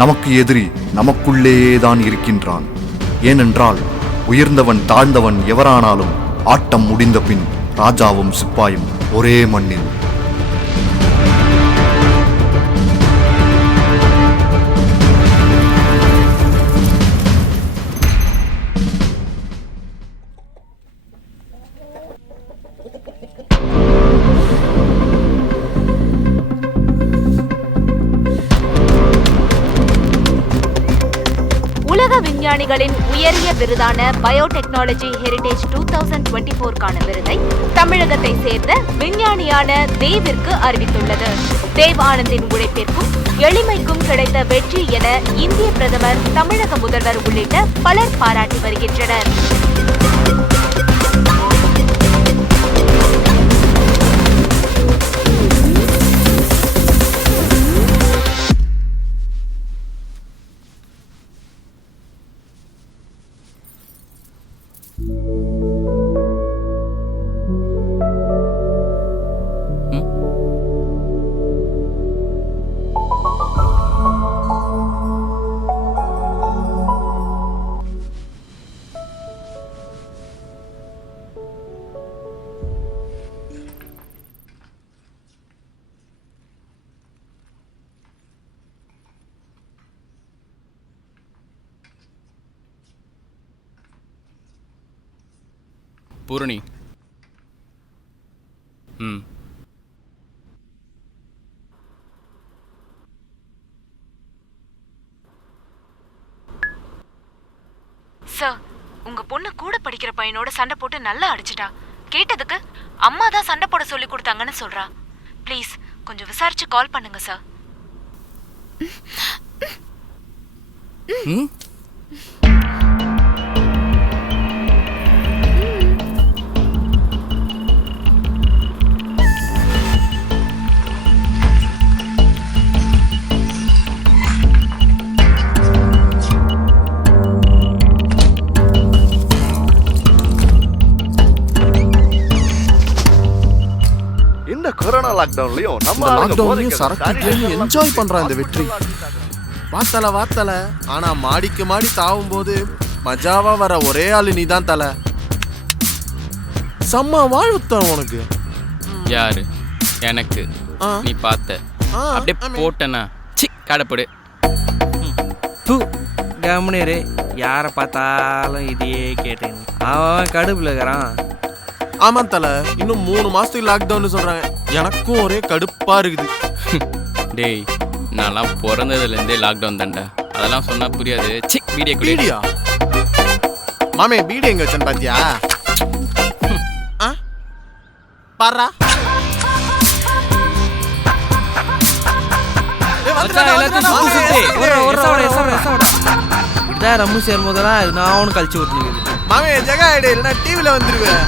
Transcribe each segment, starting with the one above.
நமக்கு எதிரி நமக்குள்ளேயேதான் இருக்கின்றான். ஏனென்றால் உயர்ந்தவன் தாழ்ந்தவன் எவரானாலும் ஆட்டம் முடிந்த பின் ராஜாவும் சிப்பாயும் ஒரே மண்ணில். விஞ்ஞானிகளின் உயரிய விருதான பயோடெக்னாலஜி ஹெரிடேஜ் 2024க்கான விருதை தமிழகத்தை சேர்ந்த விஞ்ஞானியான தேவிற்கு அறிவித்துள்ளது. தேவ் ஆனந்தின் உழைப்பிற்கும் எளிமைக்கும் கிடைத்த வெற்றி என இந்திய பிரதமர், தமிழக முதல்வர் உள்ளிட்ட பலர் பாராட்டி வருகின்றனர். பூரணி, சார், உங்க பொண்ணு கூட படிக்கிற பையனோட சண்டை போட்டு நல்லா அடிச்சிட்டா. கேட்டதுக்கு அம்மா தான் சண்டை போட சொல்லி கொடுத்தாங்கன்னு சொல்றா. ப்ளீஸ் கொஞ்சம் விசாரிச்சு கால் பண்ணுங்க சார். கொரோனா லாக்டவுன்லயும் என்ஜாய் பண்றான் இந்த வெற்றி. வாத்தல ஆனா மாடிக்கு மாடி தாவும் போது மஜாவா வர ஒரே ஆளு நீதான் தல. செம்ம வாழ்த்தம் உனக்கு. யாரு? எனக்கு. நீ பார்த்த அப்படியே போட்டனா கடப்படு. கம்னேரு, யாரை பார்த்தாலும் இதையே கேட்டேன். அவன் கடுப்புல இருக்கிறான். ஆமா தல, இன்னும் 3 மாசத்துக்கு லாக்டவுன் சொல்றாங்க. எனக்கும் ஒரே கடுப்பா இருக்குது. டேய், நான்லாம் பிறந்ததுலேருந்தே லாக்டவுன் தான்டா. அதெல்லாம் சொன்னா புரியாது. பீடியா மாமே, பீடி எங்க வச்சேன்னு பாத்தியா? பாரா இதான் ரம்மு சேரும் போதெல்லாம் நான் அவனு கழிச்சு விட்டுருக்குது. மாமே ஜெகா ஐடி இல்லைன்னா டிவில வந்துருவேன்.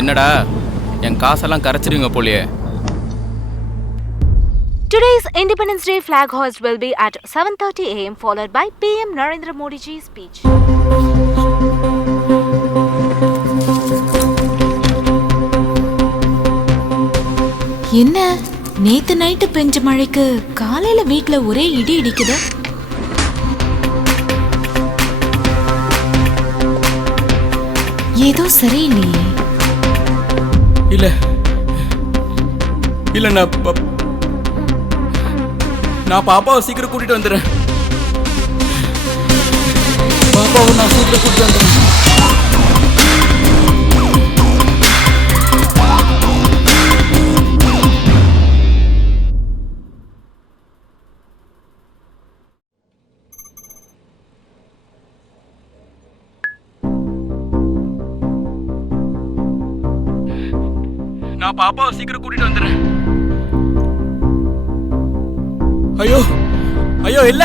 என்னடா என் காசெல்லாம் கரைச்சிருங்க போலியே. Today's Independence Day flag hoist will be at 7:30 AM followed by PM Narendra Modi ji's speech. என்ன நேத்து நைட்டு பெஞ்ச மழைக்கு காலையில வீட்ல ஒரே இடி இடிக்குது. ஏதோ சரியில்லையே. இல்ல நான் பாப்பாவை சீக்கிரம் கூட்டிட்டு வந்துடுறேன். பாப்பாவை நான் சீக்கிரம் கூட்டிட்டு வந்துடுறேன். நான் பாப்பாவை சீக்கிரம் கூட்டிட்டு வந்துடுறேன். ஐயோ ஐயோ இல்ல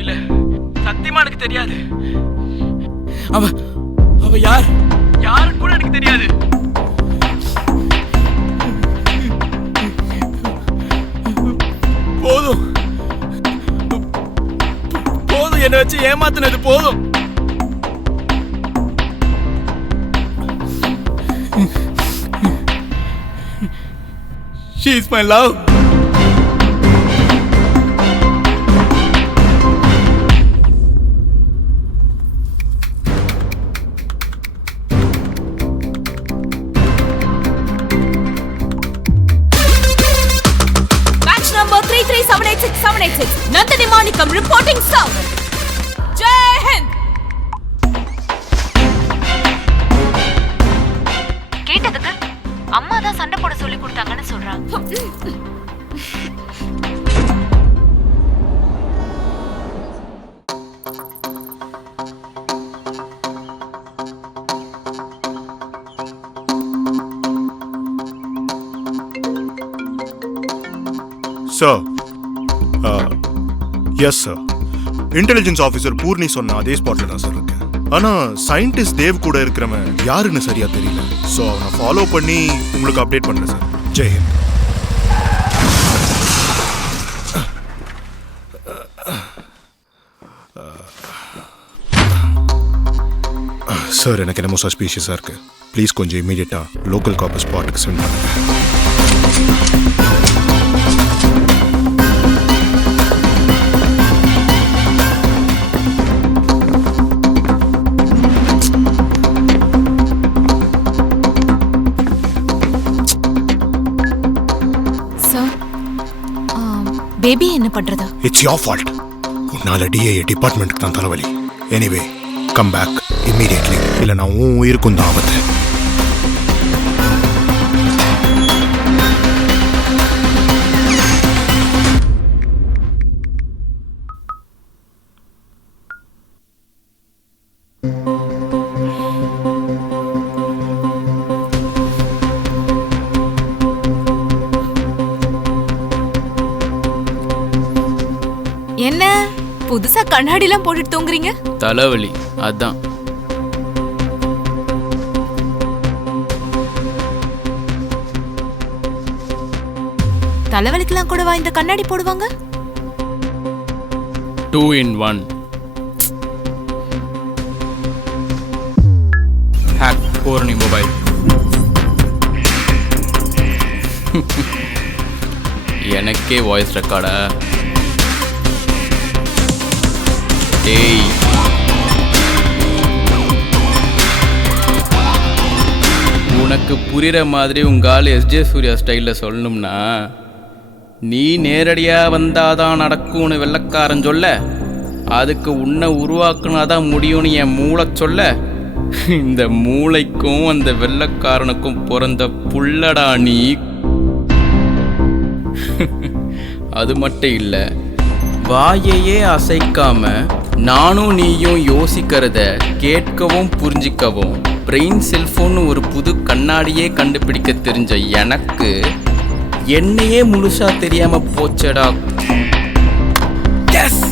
இல்ல, சத்தியமா எனக்கு தெரியாது. அவ அவ யாருன்னு கூட எனக்கு தெரியாது. போதும் போதும், என்னை வச்சு ஏமாத்தினது போதும். She is my love. Batch number 33786 Nandini Manikam reporting south. Jai Hind. கேட்டதுக்கு அம்மா தான் சண்டை போட சொல்லி கொடுத்தாங்கன்னு சொல்றாங்க. Sir, yes sir. Intelligence officer Poorni சொன்ன அதே ஸ்பாட்ல தான் சார் இருக்கேன். ஆனா சயின்டிஸ்ட் தேவ் கூட இருக்கிறவன் யாருன்னு சரியா தெரியல. ஸோ அவனை ஃபாலோ பண்ணி உங்களுக்கு அப்டேட் பண்றேன் சார். ஜெய் ஹிந்த். சார் எனக்கு என்னமோ சஸ்பீஷியஸாக இருக்கு. ப்ளீஸ் கொஞ்சம் இமீடியட்டாக லோக்கல் காப்பர் ஸ்பாட்டுக்கு சென்ட் பண்ணுங்க. பேபி என்ன பண்றதா? It's your fault. உன்னால டிஏ டிபார்ட்மெண்ட்டுக்கு தான் தலைவலி. எனிவே கம் பேக் இம்மீடியட்லி, இல்லை நான் உன் உயிருக்கும் தான் ஆபத்து. என்ன புதுசா கண்ணாடி எல்லாம் போட்டுட்டு தூங்குறீங்க? தலைவலி அதான். தலைவலிக்கெல்லாம் கூடவா இந்த கண்ணாடி போடுவாங்க? 2 in 1. Hack Poorni mobile. எனக்கே வாய்ஸ் ரெக்கார்டா? டேய், உனக்கு புரிகிற மாதிரி உங்கால் எஸ்ஜே சூர்யா ஸ்டைலில் சொல்லணும்னா, நீ நேரடியாக வந்தாதான் நடக்கும்னு வெள்ளக்காரன் சொல்ல, அதுக்கு உன்னை உருவாக்குனாதான் முடியும்னு என் மூளை சொல்ல, இந்த மூளைக்கும் அந்த வெள்ளக்காரனுக்கும் பிறந்த புள்ளடா நீ. அது மட்டும் இல்லை, வாயையே அசைக்காம நானும் நீயும் யோசிக்கிறத கேட்கவும் புரிஞ்சிக்கவும் பிரெயின் செல்ஃபோன் ஒரு புது கண்ணாடியே கண்டுபிடிக்க தெரிஞ்ச எனக்கு என்னையே முழுசா தெரியாம போச்சடா. எஸ்,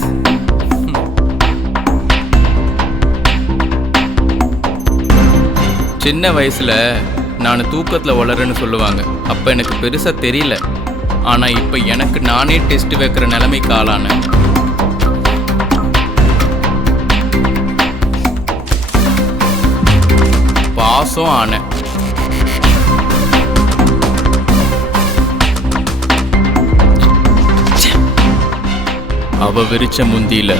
சின்ன வயசுல நான் தூக்கத்துல வளரேன்னு சொல்லுவாங்க. அப்ப எனக்கு பெருசா தெரியல. ஆனா இப்ப எனக்கு நானே டெஸ்ட் வைக்கிற நிலைமைக்கு ஆளானேன். பாசம் ஆனேன். அவ விரிச்ச முந்தியில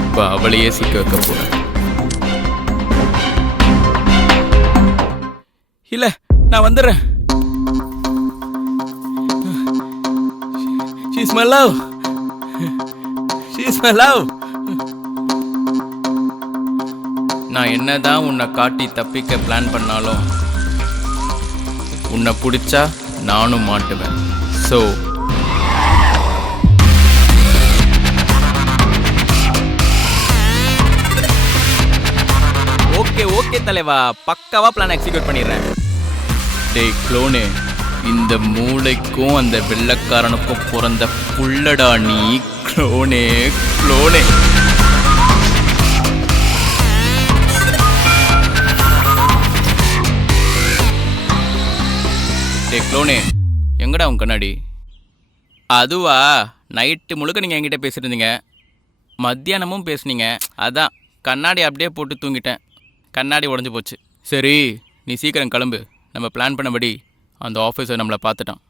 இப்ப அவளையே சிக்க வைக்க போறேன். இல்ல, நான் வந்துடுறேன். She's my love. She's my love. நான் என்னதான் உன்னை காட்டி தப்பிக்க பிளான் பண்ணாலும் உன்னை பிடிச்சா நானும் மாட்டுவேன். ஸோ ஓகே தலைவா, பக்காவா பிளான் எக்ஸிக்யூட் பண்ணிடுறேன். டேய் க்ளோனே, இந்த மூளைக்கும் அந்த வெள்ளைக்காரனுக்கும் பிறந்த புள்ளடா நீ. க்ளோனே க்ளோனே. டேய் க்ளோனே, எங்கடா உன் கண்ணாடி? அதுவா, நைட்டு முழுக்க நீங்கள் என்கிட்ட பேசிட்டு இருந்தீங்க, மத்தியானமும் பேசுனீங்க. அதான் கண்ணாடி அப்படியே போட்டு தூங்கிட்டேன். கண்ணாடி உடஞ்சி போச்சு. சரி, நீ சீக்கிரம் கிளம்பு. நம்ம பிளான் பண்ணபடி அந்த ஆஃபீஸர் நம்மளை பார்த்துட்டான்.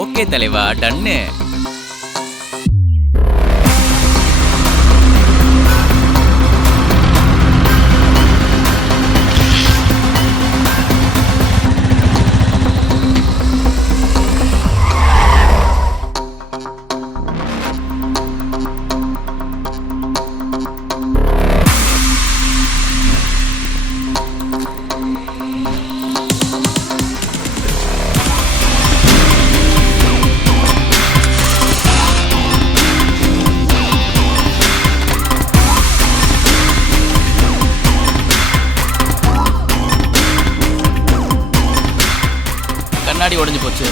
ஓகே தலைவா, டன்னு. கண்ணாடி உடஞ்சி போச்சு.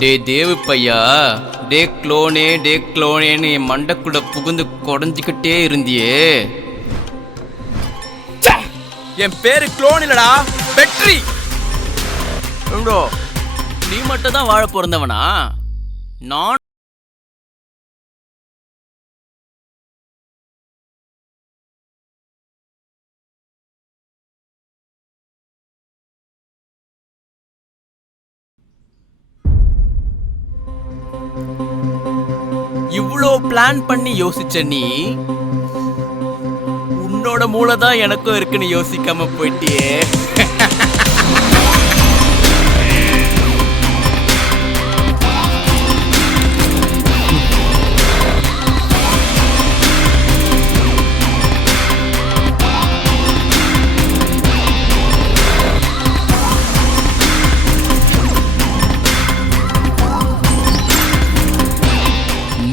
டே தேவு பையா, டே க்ளோனேன்னு என் மண்டைக்குள்ள புகுந்து குடஞ்சிக்கிட்டே இருந்தியே. என் பேரு க்ளோன் இல்லடா, வெற்றி. நீ மட்டும் தான் வாழ பிறந்தவனா? நான் இவ்வளோ பிளான் பண்ணி யோசிச்ச நீ, உன்னோட மூளை தான் எனக்கும் இருக்குன்னு யோசிக்காம போயிட்டியே.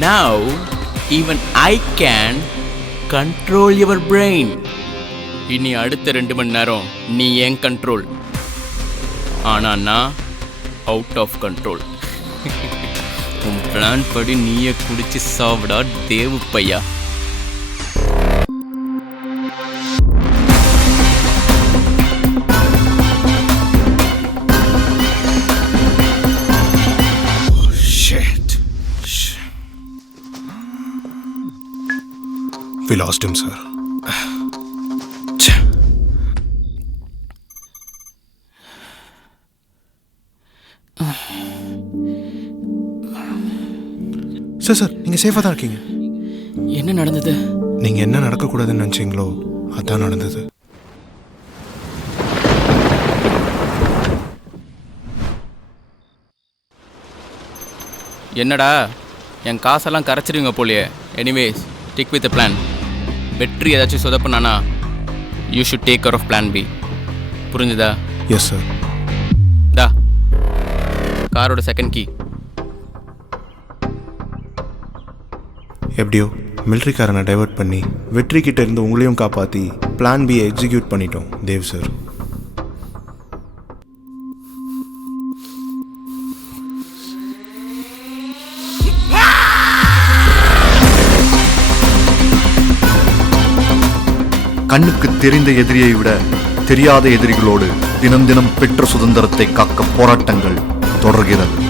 Now, even I can control your brain. இனி அடுத்த 2 மணி நேரம் நீ என் கண்ட்ரோல். ஆனா நான் அவுட் ஆஃப் கண்ட்ரோல். உன் பிளான் படி நீயே குடிச்சு சாவிடா தேவு பையா. We lost him, sir. Sir நீங்கள் சேஃபாக தான் இருக்கீங்க. என்ன நடந்தது? நீங்கள் என்ன நடக்கக்கூடாதுன்னு நினச்சிங்களோ அதான் நடந்தது. என்னடா என் காசெல்லாம் கரைச்சிருவீங்க போலியே. Anyways stick with plan. வெற்றி ஏதாச்சும் சொதப்புனானா you should take care of plan B. புரிஞ்சுதா? Yes sir. தா காரோட செகண்ட் கீ. எப்படியோ மிலிட்ரிக்காரனை டைவர்ட் பண்ணி வெற்றி கிட்ட இருந்து உங்களையும் காப்பாற்றி பிளான் பியை எக்ஸிக்யூட் பண்ணிட்டோம் தேவ் சார். கண்ணுக்கு தெரிந்த எதிரியை விட தெரியாத எதிரிகளோடு தினம் தினம் பெற்ற சுதந்திரத்தை காக்க போராட்டங்கள் தொடர்கிறது.